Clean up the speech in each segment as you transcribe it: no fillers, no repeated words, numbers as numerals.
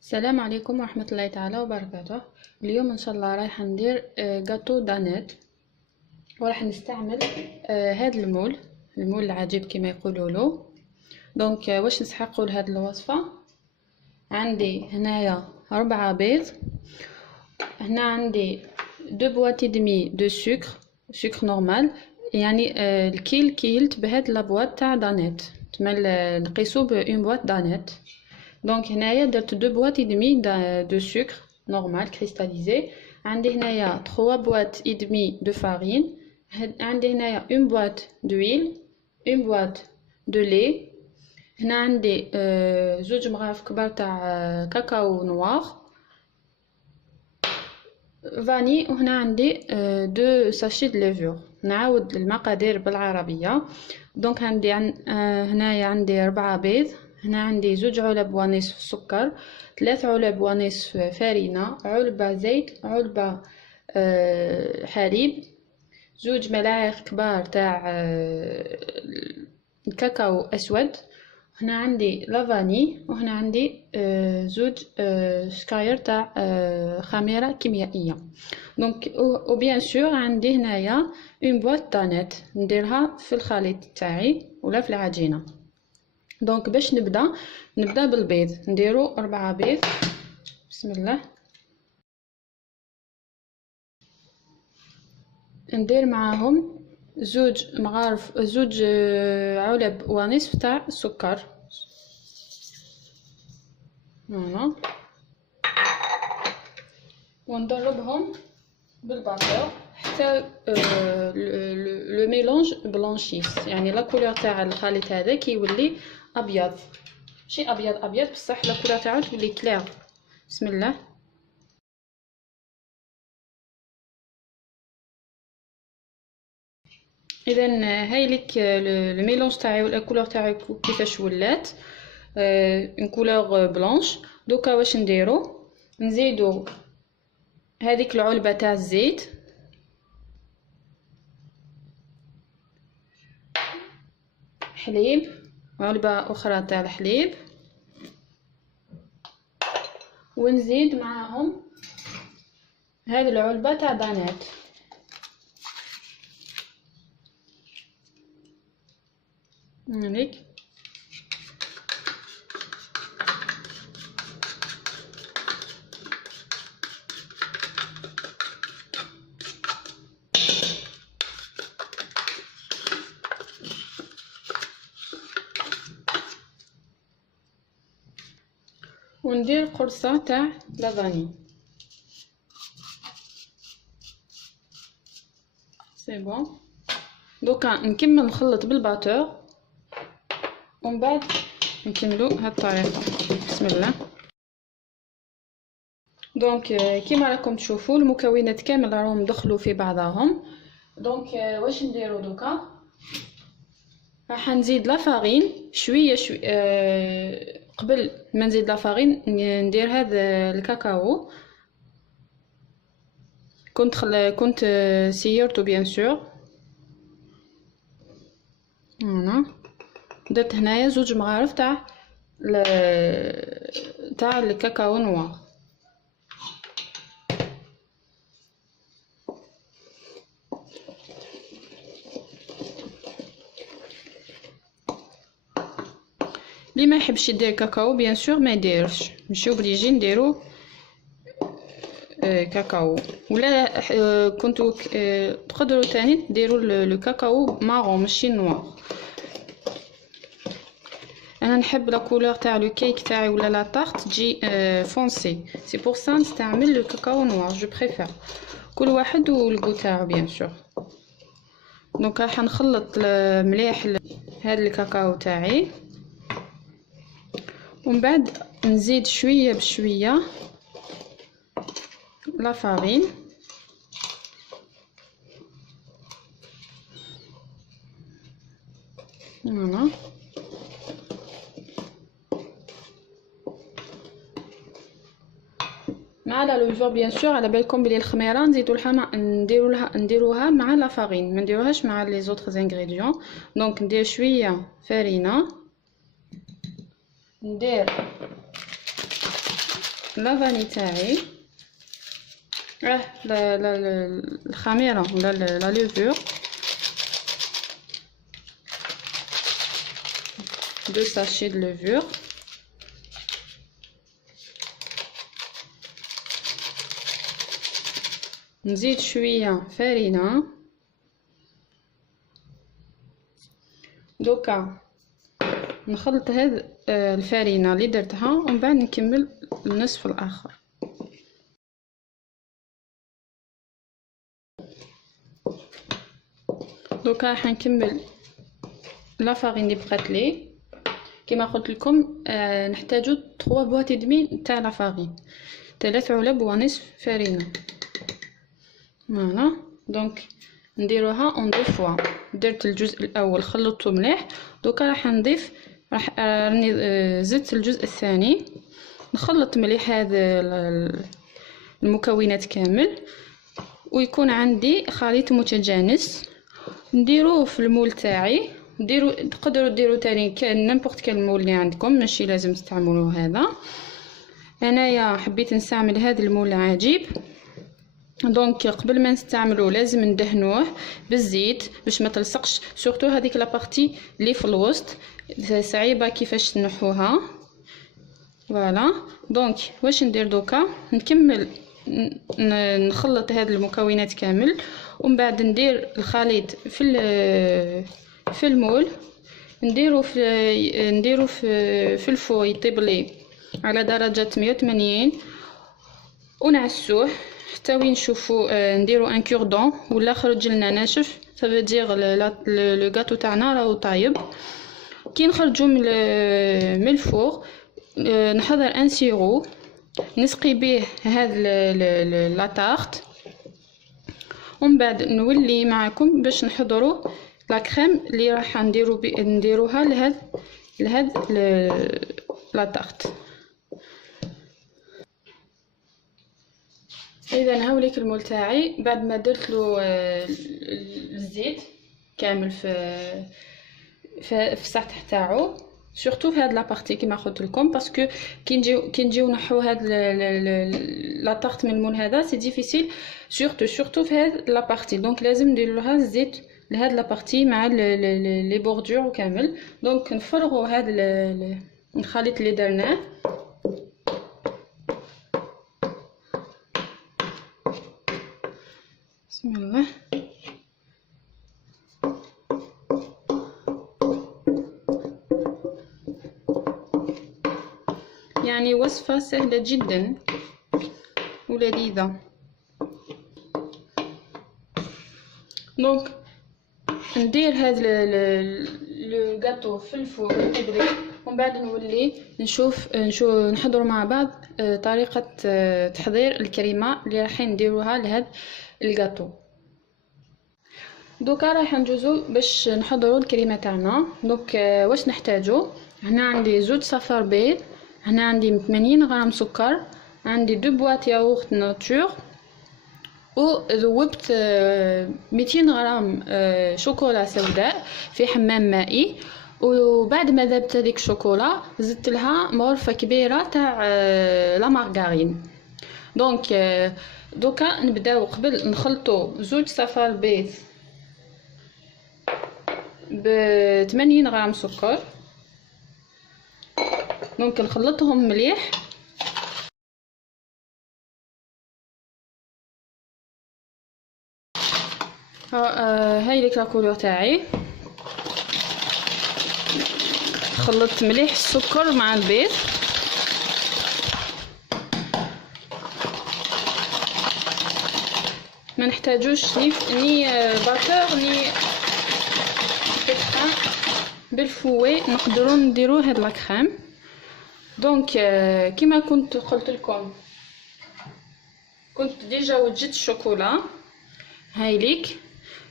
السلام عليكم ورحمة الله تعالى وبركاته. اليوم ان شاء الله رايحة ندير جاتو دانيت، وراح نستعمل هذا المول العجيب كما يقولوا له. دونك واش نسحقوا لهذه الوصفة؟ عندي هنايا 4 بيض، هنا عندي 2 بواطي دمي دو سكر نورمال، يعني الكيل كيلت بهاد لابواط تاع دانيت، تما نقيسو ب 1 بواط دانيت. دونك هنايا درت 2 بواط دمي دو سكر نورمال كريستاليزي، عندي هنايا 3 بواط دمي دو فارين، عندي هنايا 1 بواط دويل، 1 بواط دو لي، هنا عندي 2 مغارف كبار تاع كاكاو نوار فاني، وهنا عندي 2 ساشي د ليفور. نعاود المقادير بالعربيه. دونك عندي هنايا عندي 4 بيض، هنا عندي 2 علب ونصف سكر، 3 علب ونصف فرينه، علبه زيت، علبه حليب، 2 ملاعق كبار تاع كاكاو اسود، هنا عندي لافاني، وهنا عندي 2 شكاير تاع خميره كيميائيه. دونك وبيان سور عندي هنايا اون بواط دانيت نديرها في الخليط تاعي ولا في العجينه. دونك باش نبدا بالبيض، نديرو 4 بيض. بسم الله. ندير معاهم 2 مغارف 2 علب ونصف تاع السكر، هنا، ونضربهم بالباتور حتى لو ميلونج بلانشيس، يعني لا كولور تاع الخليط هذا كيولي ابيض، ماشي ابيض بصح لا كولور تاعو تولي كلير. بسم الله. اذا هاي لك لو ميلونج تاعي ولا كولور تاعي كيفاش ولات اون كولور بلانش. دوكا واش نديرو؟ نزيدو هذيك العلبه تاع الزيت، حليب، علبه اخرى تاع الحليب، ونزيد معاهم هذه العلبه تاع دانيت. هذيك وندير قرصه تاع لافاني. سي بون. دوكا نكمل نخلط بالباتور ومن بعد نكملو هاد الطريقه. بسم الله. دونك كيما راكم تشوفوا المكونات كامل راهم دخلوا في بعضهم. دونك واش نديرو دوكا؟ راح نزيد لا فارين شويه قبل ما نزيد لا فارين ندير هذا الكاكاو. كنت سيرته بيان سور. هنا درت هنايا 2 مغارف تاع الكاكاو نوار. اللي ما يحبش يدير كاكاو بيان سور ما يديرش، ماشي اوبليجي نديرو كاكاو، ولا كنتو تقدروا تاني ديروا لو كاكاو مارون ماشي نوار. انا نحب لا كولور تاع لو كيك تاعي ولا لا طارت تجي فونسي، سي بور سا نستعمل لو كاكاو نوار، جو بريفير. كل واحد والغو تاعو بيان سور. دونك راح نخلط مليح هذا الكاكاو تاعي، ومن بعد نزيد شويه بشويه لا فارين. هنا مع لا لوفور بيان سور. على بالكم بلي الخميره نديروها مع لا فارين، ما نديروهاش مع لي زوطر انغريديون. دونك ندير شويه فرينه، ندير لافاني تاعي، الخميره ولا لا لوفور، 2 ساشي د لوفور، نزيد شويه فرينه. دوكا نخلط هاد الفرينه اللي درتها ومن بعد نكمل النصف الاخر. دوكا راح نكمل لا فارين اللي بقات لي. كما قلت لكم نحتاجو 3 بواط دمي تاع لا فارين، 3 علب ونصف فرينه. فوالا دونك نديروها اون دو فوا. درت الجزء الاول خلطته مليح، دوكا راح نضيف راني زدت الجزء الثاني. نخلط مليح هذا المكونات كامل ويكون عندي خليط متجانس. نديروه في المول تاعي، تقدروا ديروا تاني كان نيمبورط كال مول اللي عندكم، ماشي لازم تستعملوا هذا. انايا حبيت نستعمل هذا المول العجيب. دونك قبل ما نستعملوه لازم ندهنوه بالزيت باش ما تلصقش، سورتو هذيك لا بارتي اللي في الوسط صعيبه كيفاش تنحوها. فوالا دونك واش ندير دوكا، نكمل نخلط هاد المكونات كامل ومن بعد ندير الخليط في المول، نديرو في الفور يطيب لي على درجه 180 ونعسوه حتى وين نشوفوا نديرو ان كوردون ولا خرج لنا ناشف، ça veut dire لو غاتو تاعنا راهو طايب. كي نخرجوا من الفور نحضر ان سيرو نسقي به هذا لا طارت ومن بعد نولي معكم باش نحضروا لا كريم اللي راح نديروها لهاد لا طارت. اذا هاوليك المول تاعي بعد ما درت له الزيت كامل في السطح تاعو، سورتو في هاد لا بارتي كيما قلت لكم، باسكو كي نجيو نحو هاد لا طارت من المول هذا سي ديفيسيل، سورتو في هاد لا بارتي. دونك لازم ندير لها الزيت لهاد لا بارتي مع لي بوردور كامل. دونك نفرغوا هاد الخليط اللي درناه. بسم الله. يعني وصفة سهلة جدا ولذيذة. دونك ندير هذا لو غاتو في الفور يبرد ومن بعد نولي نشوف نحضر مع بعض طريقة تحضير الكريمة اللي راح نديروها لهذا الغاتو. دوكا راح ندوزو باش نحضروا الكريمه تاعنا. دونك واش نحتاجو، هنا عندي زوج صفار بيض، هنا عندي 80 غرام سكر، عندي 2 بواط ياغورت ناتور، وذوبت 200 غرام شوكولا سوداء في حمام مائي. وبعد ما ذبت هذيك الشوكولا زدت لها مغرفه كبيره تاع لا مارغارين. دونك دوكا نبداو قبل نخلطوا زوج صفار بيض ب 80 غرام سكر. دونك نخلطهم مليح. هاي ليك لا كولور تاعي. خلطت مليح السكر مع البيض. ما نحتاجوش ني باتور ني كريم، بالفوي نقدروا نديروا هاد لا كريم. دونك كيما كنت قلت لكم كنت ديجا وجدت الشوكولا. هاي ليك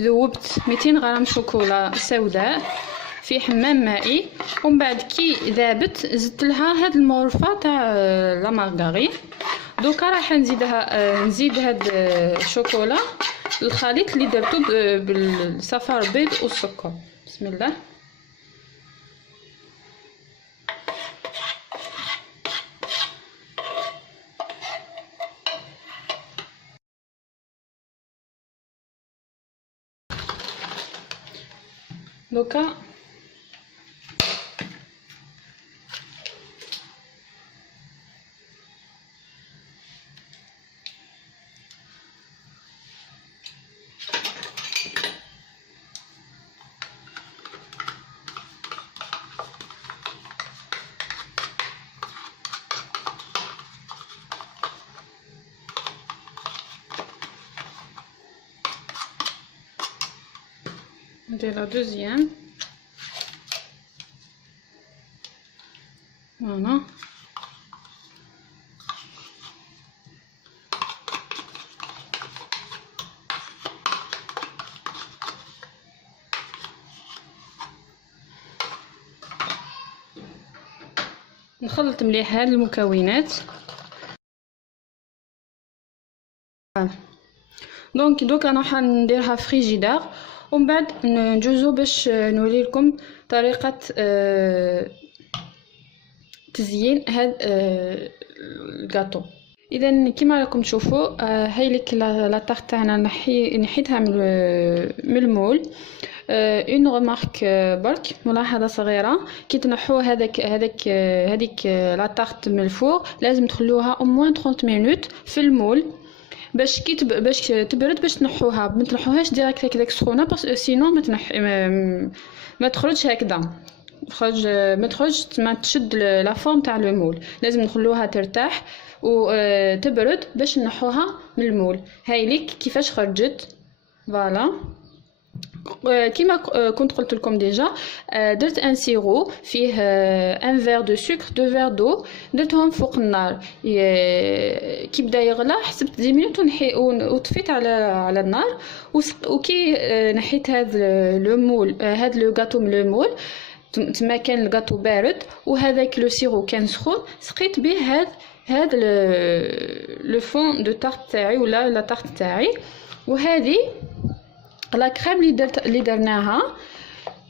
ذوبت 200 غرام شوكولا سوداء في حمام مائي، ومن بعد كي ذابت زدت لها هاد المغرفه تاع لا مارغارين. دوكا راح نزيد هاد الشوكولا الخليط اللي درتو بالصفار البيض والسكر. بسم الله. دوكا ندير لا دوزيام. فوالا نخلط مليح هاد المكونات. دونك دوكا راح نديرها فريجيدار ومن بعد نجوزو باش نوري لكم طريقه تزيين هاد الكاطو. اذا كما راكم تشوفوا هاي لك لا طارت تاعنا نحيتها من المول. اون رمارك برك ملاحظه صغيره، كي تنحوا هذيك لا طارت من الفور لازم تخلوها او موان 30 مينوت في المول باش باش تبرد، باش تنحوها. ما تنحوهاش ديريكت هكذاك سخونه سينو ما تخرجش هكذا، ما تخرج ما تشد لا فورم تاع المول. لازم نخلوها ترتاح وتبرد باش نحوها من المول. هاي ليك كيفاش خرجت. فوالا كيما كنت قلت لكم ديجا، درت ان سيرو فيه ان فير دو سكر دو فير دو، درتهم فوق النار. كي بدا يغلى حسبت 10 مينوت وطفيت على النار. وكي نحيت هذا لو مول، هذا لو غاتو من لو مول، تما كان الغاتو بارد وهذاك لو سيرو كان سخون، سقيت به هذا لو فون دو تارت تاعي ولا لا تارت تاعي. وهذه لا كريم اللي درناها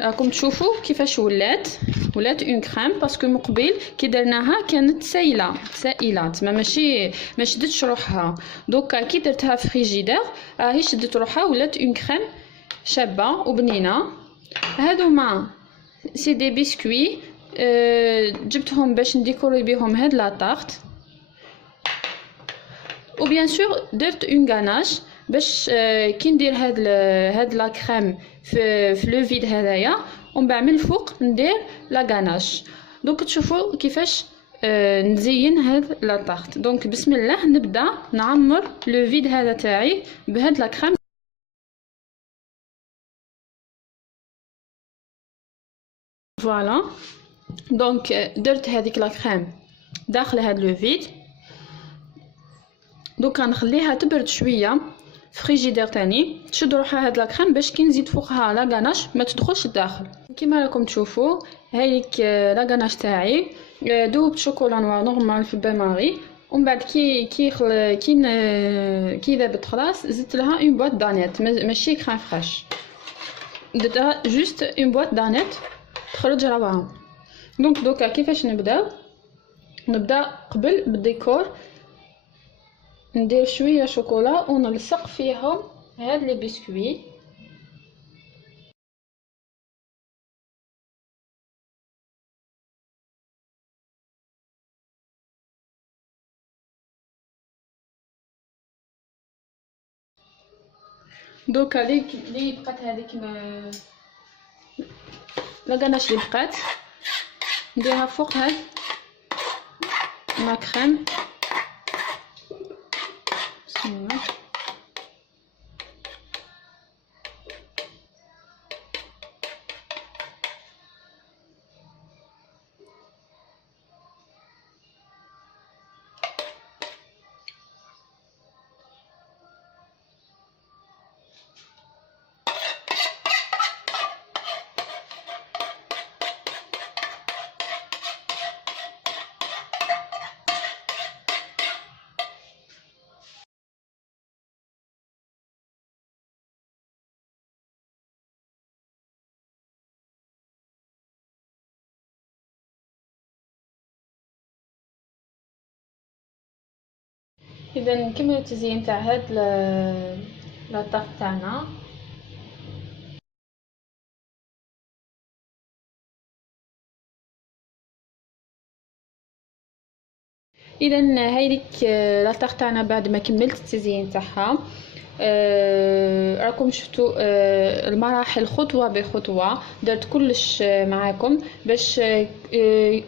راكم تشوفوا كيفاش ولات اون كريم، باسكو من قبل كي درناها كانت سائله تما ماشي ما شدتش روحها. دوكا كي درتها في فريجيدير راهي شدت روحها ولات اون كريم شابه وبنينه. هادوما سي دي بسكوي جبتهم باش نديكوري بهم هاد لا طارت. وبيان سور درت اون غاناش باش كي ندير هاد لا كريم في لو فيد هذايا ومن بعد من الفوق ندير لا غاناش. دوك تشوفوا كيفاش نزين هاد لا طارت. دونك بسم الله نبدا نعمر لو فيد هذا تاعي بهاد لا كريم. فوالا دونك درت هذيك لا كريم داخل هاد لو فيد. دوكا نخليها تبرد شويه في فريجيدير تاني تشد روحها هاد لا كريم باش كي نزيد فوقها لا غاناش ما تدخلش الداخل. كيما راكم تشوفوا هايك لا غاناش تاعي دوبت شوكولا نوار نورمال في بان ماري. ومن بعد كي ذابت خلاص زدت لها اون بواط دانيت، ماشي كريم فريش، درتها جوست اون بواط دانيت تخرج روعه. دونك دوكا كيفاش نبدا قبل بالديكور، ندير شويه شوكولا ونلصق فيهم هاد لي بسكوي. دوكا لي بقات هذيك لا غاناش لي بقات نديرها فوق هاد لا كريم. بسم الله. اذا نكمل التزيين تاع هاد لا طارت تاعنا. اذا هايديك لاطاغ تاعنا بعد ما كملت التزيين تاعها. راكم شفتوا المراحل خطوه بخطوه، درت كلش معاكم باش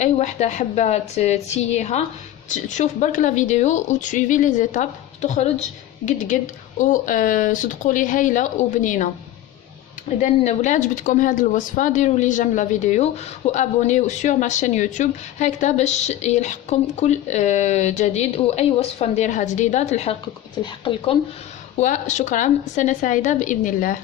اي وحده حابه تسييها تشوف برك لا فيديو وتشوفي لي زيتاب تخرج قد صدقوا لي هايله وبنينه. اذا ولا عجبتكم هذه الوصفه ديروا لي جيم لا فيديو وابونيو سور ما شين يوتيوب هكذا باش يلحقكم كل جديد، واي وصفه نديرها جديده تلحق لكم. وشكرا، سنه سعيده باذن الله.